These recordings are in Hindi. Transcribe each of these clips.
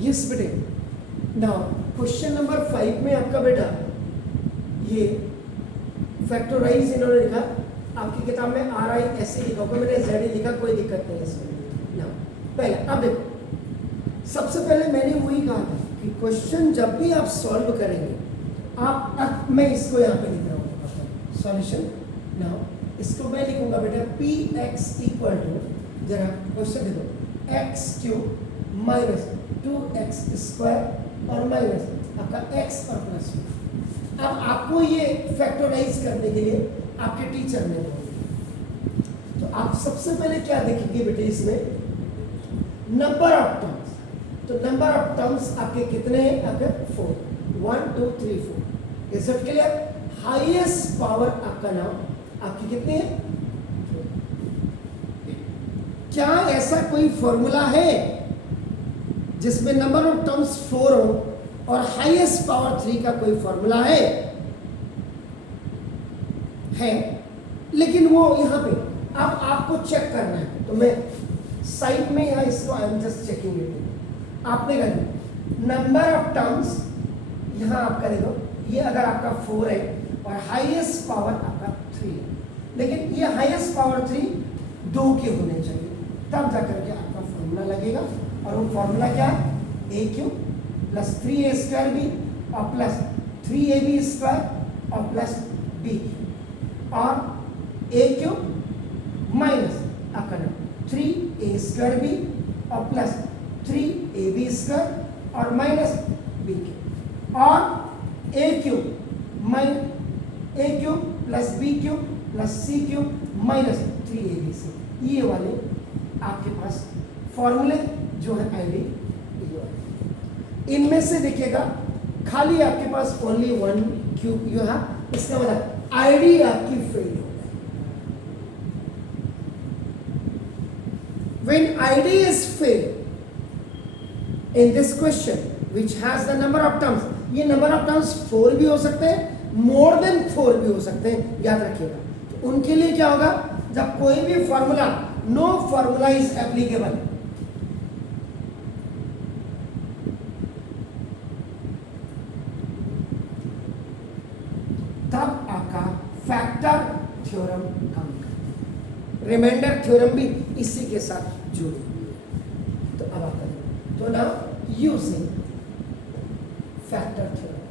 यस बेटे। नाउ क्वेश्चन नंबर 5 में आपका बेटा ये फैक्टराइज इन्होंने लिखा, आपकी किताब में RISC लिखा होगा, मैंने ZE लिखा, कोई दिक्कत नहीं है इसमें। नाउ पहले अब देखो, सबसे पहले मैंने वही कहा था कि क्वेश्चन जब भी आप सॉल्व करेंगे आप, मैं इसको यहाँ पे लिख रहा हूँ सॉल्यूशन। नाउ इसको मैं लिखूंगा बेटा Px इक्वल टू, जरा क्वेश्चन देखो, x cube minus 2x square और माइनस आपका x और प्लस। अब आपको ये फैक्टराइज करने के लिए आपके टीचर ने बोला, तो आप सबसे पहले क्या देखेंगे बेटे इसमें, नंबर ऑफ टर्म्स। तो नंबर ऑफ टर्म्स आपके कितने हैं, आपके 4, 1 2 3 4। ये सब क्लियर। हाईएस्ट पावर आपका नाम आपकी कितनी है, क्या ऐसा कोई फॉर्मूला है जिसमें नंबर ऑफ टर्म्स 4 हो और हाईएस्ट पावर 3 का कोई फॉर्मूला है? लेकिन वो यहाँ पे अब आपको चेक करना है, तो मैं साइड में यहाँ इसको I am just checking it. आपने कहा नंबर ऑफ टर्म्स, यहाँ आपका देखो ये अगर आपका 4 है और हाईएस्ट पावर आपका 3 है, लेकिन ये हाईएस्ट पावर 3 2 के होने चाहिए, तब जाकर के आपका फॉर्मूला लगेगा। और वो फॉर्मूला क्या है, A cube plus 3a square B और प्लस 3ab स्क्वायर और प्लस बी, और ए क्यूब माइनस आपका 3a स्क्वायर बी और प्लस 3ab स्क्वायर और माइनस बी क्यूब, और A cube plus B cube plus C cube minus 3abc। ये वाले आपके पास फॉर्मूले जो है आईडी, इनमें से देखिएगा खाली आपके पास ओनली 1 क्यूब यू है, इसका मतलब आईडी आपकी फेल हो गई। When ID is failed in this question which has the number of terms, ये नंबर ऑफ टर्म्स 4 भी हो सकते हैं, मोर देन 4 भी हो सकते हैं, याद रखिएगा। तो उनके लिए क्या होगा, जब कोई भी formula, no formula is applicable, तब आपका फैक्टर थ्योरम काम करता है। रिमाइंडर थ्योरम भी इसी के साथ जुड़ी हुई है। तो अब आप करें, तो नाउ यूजिंग फैक्टर थ्योरम,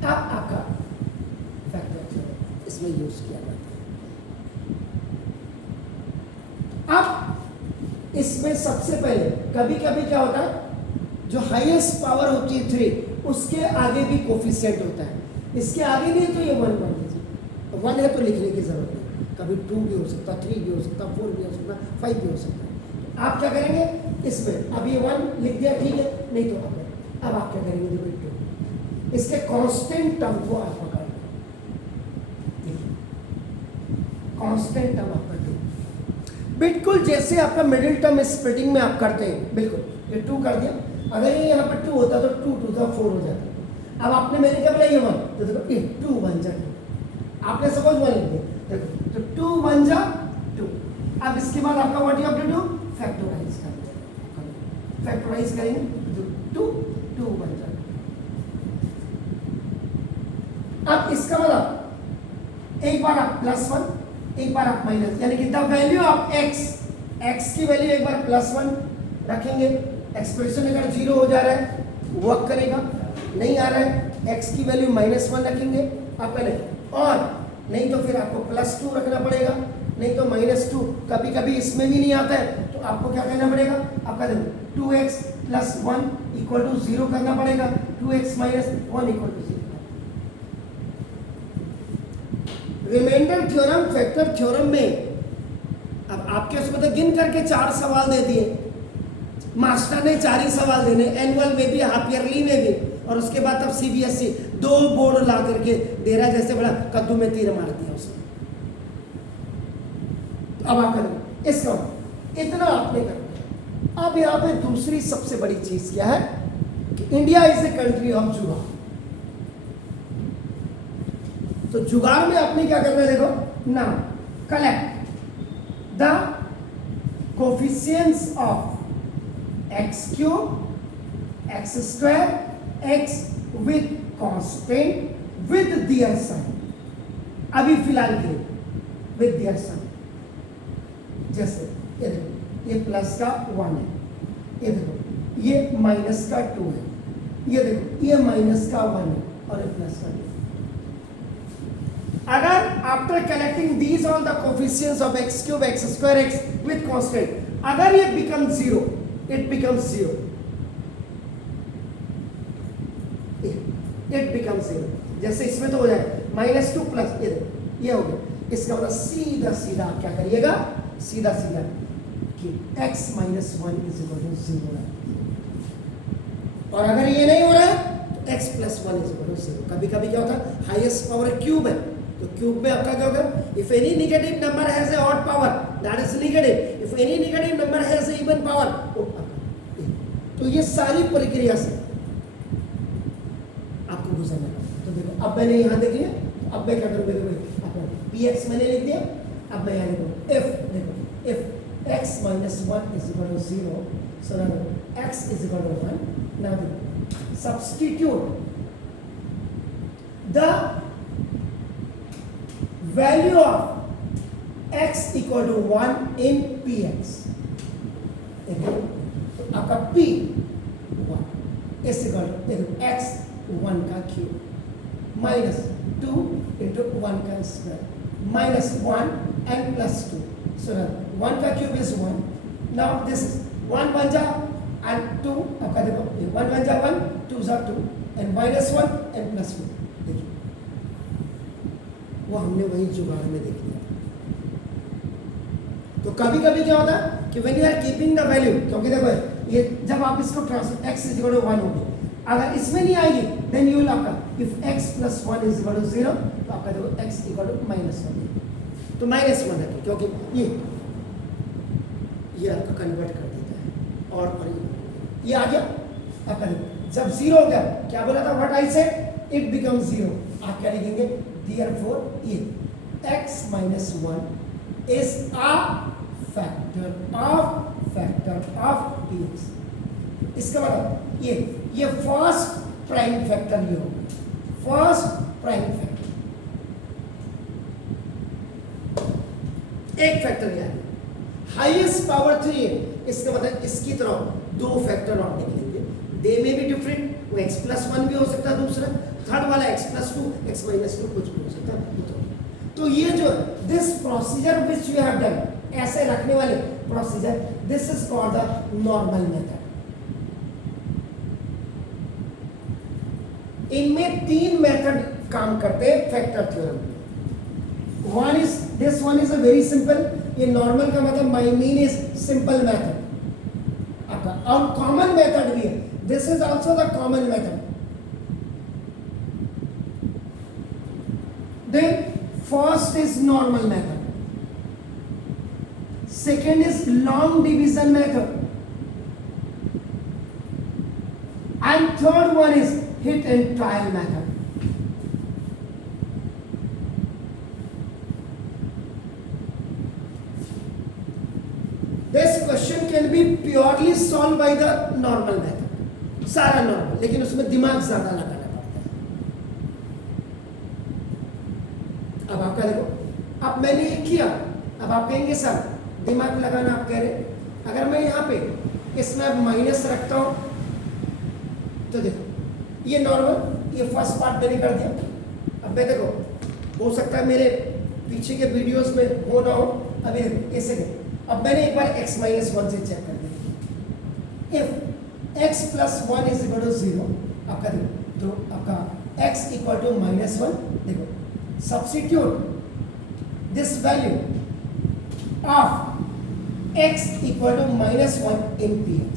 अब आपका फैक्टर थ्योरम इसमें यूज किया जाता है। अब इसमें सबसे पहले कभी कभी क्या होता है, जो हाईएस्ट पावर होती है 3, उसके आगे भी कोफिशिएंट होता है, इसके आगे नहीं तो ये 1 बन लीजिए, 1 है तो लिखने की जरूरत नहीं, कभी 2 भी हो सकता, 3 भी हो सकता, 4 भी हो सकता, 5 भी हो सकता है। आप क्या करेंगे इसमें, अब ये 1 लिख दिया ठीक है, नहीं तो अब आप क्या करेंगे, देखो 2, इसके कांस्टेंट टर्म को आप पकड़ लो, कांस्टेंट टर्म आपका 2, बिल्कुल जैसे आपका मिडिल टर्म स्प्लिटिंग में आप करते हैं, बिल्कुल ये 2 कर दिया, अगर ये यहाँ पर 2 होता तो 2 2 4 हो जाता। अब आपने मैंने क्या बोला ये 1, तो देखो ये 2 बन जाए, आपने सपोज 1 लिख दिया, देखो तो 2 बन जा 2। अब इसके बाद आपका what you have to do, factorise कर दो, फैक्टराइज करेंगे तो 2 बन जाए। अब इसका मतलब एक बार आप +1, एक बार आप माइनस, यानी कि द वैल्यू ऑफ x की वैल्यू एक बार +1 रखेंगे, एक्सप्रेशन अगर 0 हो जा रहा है वर्क करेगा, नहीं आ रहा है x की वैल्यू -1 रखेंगे आप पहले, और नहीं तो फिर आपको +2 रखना पड़ेगा, नहीं तो -2, कभी कभी इसमें भी नहीं आता है तो आपको क्या करना पड़ेगा, आपका देखो 2x + 1 = 0 करना पड़ेगा, 2x - 1 = 0। Remainder theorem factor theorem में अब आपके उसमें तो गिन करके 4 सवाल दे दिए, मास्टर ने 4 ही सवाल देने, एनुअल में भी हाफ ईयरली में भी, और उसके बाद अब CBSE 2 बोर्ड ला करके दे रहा है, जैसे बड़ा कद्दू में तीर मार दिया उसने। अब आप करें इसका इतना आपने करना। अब यहाँ पे दूसरी सबसे बड़ी चीज क्या है कि India is a country of jugaad. तो जुगाड़ में आपने क्या करना है, देखो now collect the coefficients of x cube x square x with constant with their sign, अभी फिलहाल के लिए विद दियर साइन। जैसे ये देखो ये प्लस का 1 है, ये देखो ये माइनस का 2 है, ये देखो ये माइनस का 1 है और ये प्लस का 2। अगर after collecting these all the coefficients of x cube x square x with constant, अगर ये become 0, it becomes 0, it becomes 0। जैसे इसमें तो हो जाए -2 प्लस ये देखो ये हो गया, इसका मतलब सीधा सीधा आप क्या करिएगा, सीधा सीधा कि x - 1 = 0 है। और अगर ये नहीं हो रहा है तो x + 1 = 0। कभी कभी क्या होता है, हाईएस्ट पावर क्यूब है तो क्यूब में आपका क्या होगा, if any negative number has a odd power that is negative, if any negative number has a even power. तो ये सारी प्रक्रिया से आपको गुजरना है। तो देखो अब मैंने यहाँ देख लिया, अब मैं क्या करूँगा, देखो px मैंने लिख दिया, अब मैं यहाँ लिखूँ if, देखो if x - 1 = 0, so now x = 1, now substitute the value of x = 1 in px। आपका p 1 is equal to x 1 का क्यूब minus 2 into 1 का square minus 1 and plus 2, so now 1 का cube is 1, now this is 1 1 जा and 2, आपका देखो 1 1 जा 1 2 जा 2 and minus 1 and plus 1। देखिए वो हमने वही जुगाड़ में देख लिया। तो कभी कभी क्या होता है कि when you are keeping the value, क्योंकि देखो ये जब आप इसको ट्रांसफर x = 1 होगी, अगर इसमें नहीं आएगी देन यू विल आपका इफ x + 1 = 0, तो आपका देखो x = -1, तो -1 है क्योंकि ये आपका कन्वर्ट कर देता है और ये आ गया आपका देखो जब 0 हो गया, क्या बोला था, what I said, it becomes 0। आप क्या लिखेंगे, देयरफॉर ये x - 1 is a factor of px। इसका मतलब ये फर्स्ट प्राइम फैक्टर ये होगा, फर्स्ट प्राइम फैक्टर, एक फैक्टर ये है, हाईएस्ट पावर 3 है, इसका मतलब इसकी तरफ 2 फैक्टर और निकलेंगे, दे मे बी डिफरेंट, वो x + 1 भी हो सकता है, दूसरा थर्ड वाला x + 2 x - 2 कुछ भी हो सकता है। तो ये जो this procedure which you have done, ऐसे रखने वाले procedure, this is called the normal method. इनमें 3 मेथड काम करते हैं factor theorem. One is a very simple, ये नॉर्मल का मतलब my mean is simple method आपका, और कॉमन मेथड भी है, this is also the common method. Then first is normal method, second is long division method, and third one is hit and trial method। This question can be purely solved by the normal method, सारा नॉर्मल, लेकिन उसमें दिमाग ज्यादा लगाना पड़ता है। अब आपका देखो, अब मैंने ये किया, अब आप कहेंगे सर दिमाग लगाना आप कह रहे, अगर मैं यहाँ पे इसमें माइनस रखता हूँ तो देखो ये नॉर्मल, ये फर्स्ट पार्ट मैंने कर दिया। अब मैं देखो हो सकता है मेरे पीछे के वीडियोस में हो ना हो, अभी ऐसे देखो, अब मैंने एक बार x - 1 से चेक कर दिया, इफ x + 1 = 0, आपका देखो तो आपका x = -1, देखो substitute this value of x = -1 in px।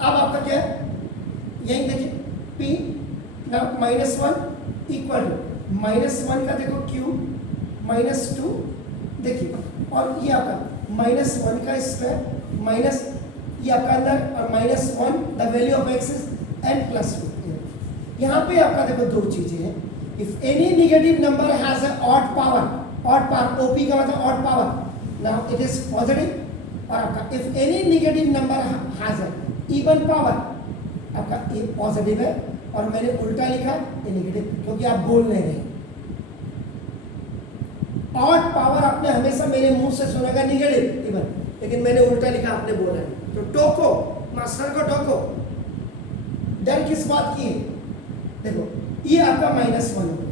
अब आपका क्या है, यही देखिए p ना -1 इक्वल टू -1 का देखो क्यूब -2, देखिए और ये आपका -1 का स्क्वायर माइनस ये आपका अंदर और -1 the value of x is n + 2। यहाँ पे आपका देखो 2 चीजें हैं, if any negative number has a odd power, odd power, OP का मतलब odd power, now it is positive और आपका if any negative number has even power, आपका ए पॉजिटिव है और मैंने उल्टा लिखा ये नेगेटिव, क्योंकि आप बोल नहीं रहे। ऑड पावर आपने हमेशा मेरे मुंह से सुना का नेगेटिव इवन, लेकिन मैंने उल्टा लिखा, आपने बोला नहीं। तो टोको, मास्टर को टोको। डर किस बात की है? देखो ये आपका -1 हो गया,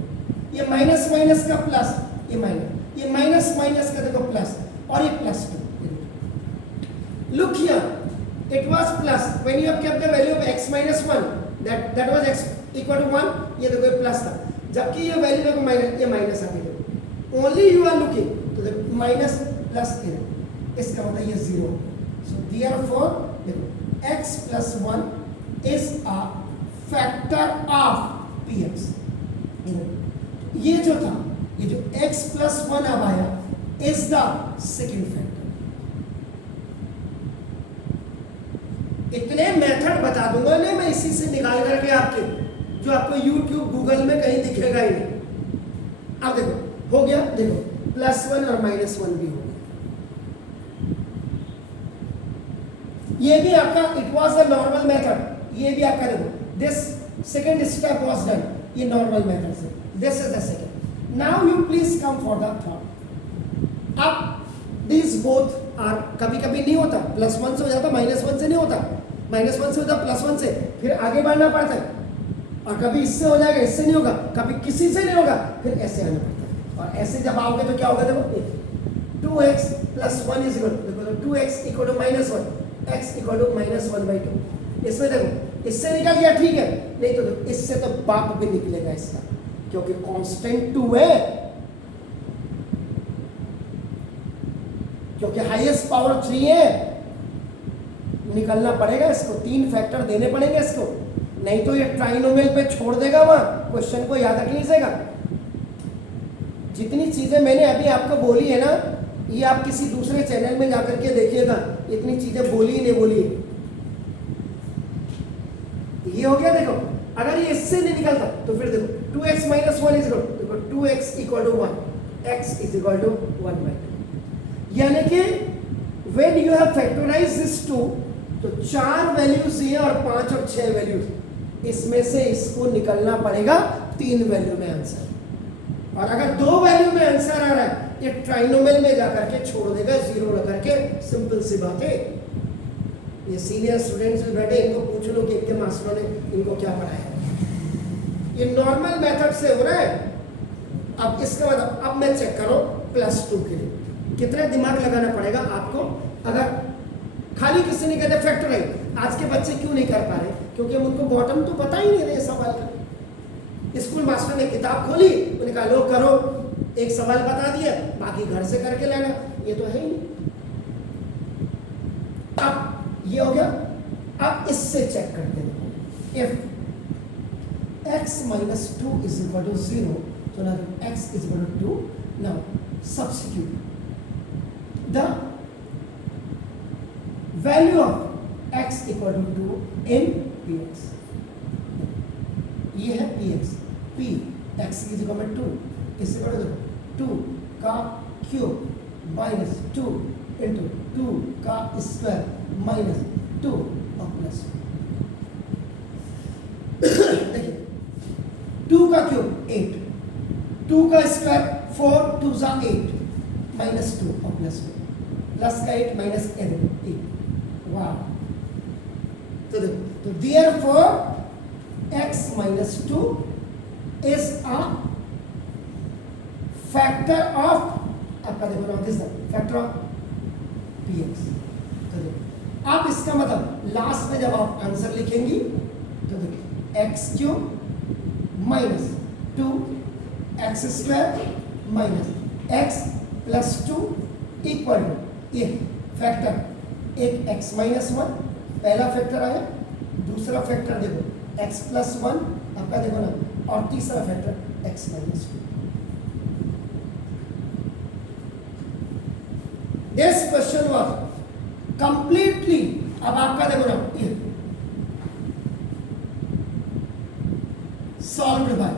ये माइनस माइनस का प्लस, ये माइनस, ये माइनस माइनस का देखो प्लस, और ये +2। Look here, it was plus when you have kept the value of x - 1, that was x = 1, ये देखो ये प्लस था, जबकि ये वैल्यू देखो माइनस, ये माइनस आ गई। ओनली यू आर लुकिंग तो देखो माइनस प्लस है, इसका मतलब ये 0। सो देयरफॉर देखो x + 1 is a factor of px। ये जो था, ये जो x + 1 अब आया इज द सेकेंड फैक्टर। इतने मेथड बता दूंगा ना मैं इसी से निकाल करके आपके, जो आपको YouTube गूगल में कहीं दिखेगा ही नहीं। अब देखो हो गया, देखो +1 और -1 भी हो गया। ये भी आपका it was a normal method, ये भी आपका देखो this second step was done, ये नॉर्मल मेथड से, this is the second. Now you please come for the third. अब दिस बोथ आर, कभी कभी नहीं होता +1 से हो जाता, -1 से नहीं होता, -1 से होता +1 से, फिर आगे बढ़ना पड़ता है, और कभी इससे हो जाएगा, इससे नहीं होगा, कभी किसी से नहीं होगा, फिर ऐसे आना पड़ता है। और ऐसे जब आओगे तो क्या होगा, देखो 2x + 1 इज इक्वल, देखो 2x = -1, x = -1/2। इसमें देखो इससे निकल गया, ठीक है, नहीं तो देखो इससे तो बाप भी निकलेगा इसका, क्योंकि कांस्टेंट 2 है, क्योंकि हाईएस्ट पावर 3 है, निकलना पड़ेगा इसको, 3 फैक्टर देने पड़ेंगे इसको, नहीं तो ये ट्राइनोमियल पे छोड़ देगा, वहां क्वेश्चन को याद रख लीजिएगा। जितनी चीजें मैंने अभी आपको बोली है ना, ये आप किसी दूसरे चैनल में जाकर के देखिएगा, इतनी चीजें बोली ही नहीं बोली है। ये हो गया, देखो अगर ये इससे नहीं निकलता तो फिर देखो 2x - 1 इज इक्वल, देखो 2x = 1, x = 1/2। यानी कि when you have factorised this 2, तो 4 वैल्यूज ये और 5 और 6 वैल्यूज, इसमें से इसको निकलना पड़ेगा 3 वैल्यू में आंसर। और अगर 2 वैल्यू में आंसर आ रहा है, ये ट्राइनोमियल में जाकर के छोड़ देगा 0 रख करके, सिंपल सी बात है। ये सीनियर स्टूडेंट्स भी बैठे, इनको पूछ लो कि इनके मास्टरों ने इनको क्या पढ़ाया। ये नॉर्मल मेथड से हो रहा है। अब इसका मतलब अब मैं चेक करो +2 के लिए कितना दिमाग लगाना पड़ेगा आपको। अगर खाली किसी ने कहते फैक्टराइज, आज के बच्चे क्यों नहीं कर पा रहे, क्योंकि उनको बॉटम तो पता ही नहीं रहे सवाल का। स्कूल मास्टर ने किताब खोली, उन्होंने कहा लो करो, एक सवाल बता दिया, बाकी घर से करके लाना, ये तो है ही नहीं। अब ये हो गया, अब इससे चेक करते हैं। If x - 2 is equal to 0, so now x is equal to 2, now substitute the value of x equal to 2 in px। ये है px, p x is equal to 2, इससे बड़ा देखो 2 का क्यूब -2 इंटू 2 का स्क्वायर -2 और प्लस देखिए 2 का क्यूब 8, 2 का स्क्वायर 4 2 = 8 -2 और प्लस का 8 माइनस 8। वाह, तो देखो, तो therefore x - 2 is a factor of, आपका देखो ना दिस फैक्टर ऑफ px। तो देखो आप इसका मतलब लास्ट में जब आप आंसर लिखेंगी तो देखो x³ - 2 x² - x + 2 equal to ये फैक्टर, एक x - 1 पहला फैक्टर आया, दूसरा फैक्टर देखो x + 1 आपका देखो ना, और तीसरा factor x - 2। This question was completely, अब आपका देखो ना ये solved by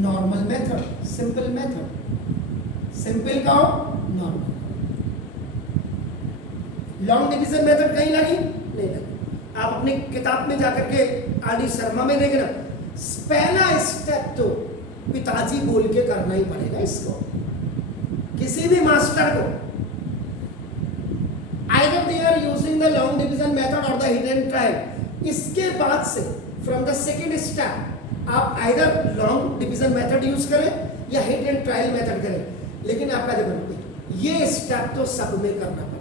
normal method, simple method, simple का हो, नॉर्मल। लॉन्ग डिवीजन मेथड कहीं लगी नहीं लगी। आप अपनी किताब में जाकर के आर डी शर्मा में देखें ना, पहला स्टेप तो पिताजी बोल के करना ही पड़ेगा इसको, किसी भी मास्टर को। Either they are using the long division method और द हिट एंड ट्रायल। इसके बाद से फ्रॉम द सेकेंड स्टेप आप either long division method use करें या हिट एंड ट्रायल मेथड करें, लेकिन आपका देखो ये स्टेप तो सब में करना पड़ेगा।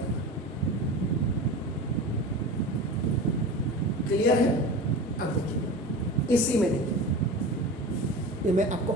क्लियर है? अब देखिए इसी में देखिए, ये मैं आपको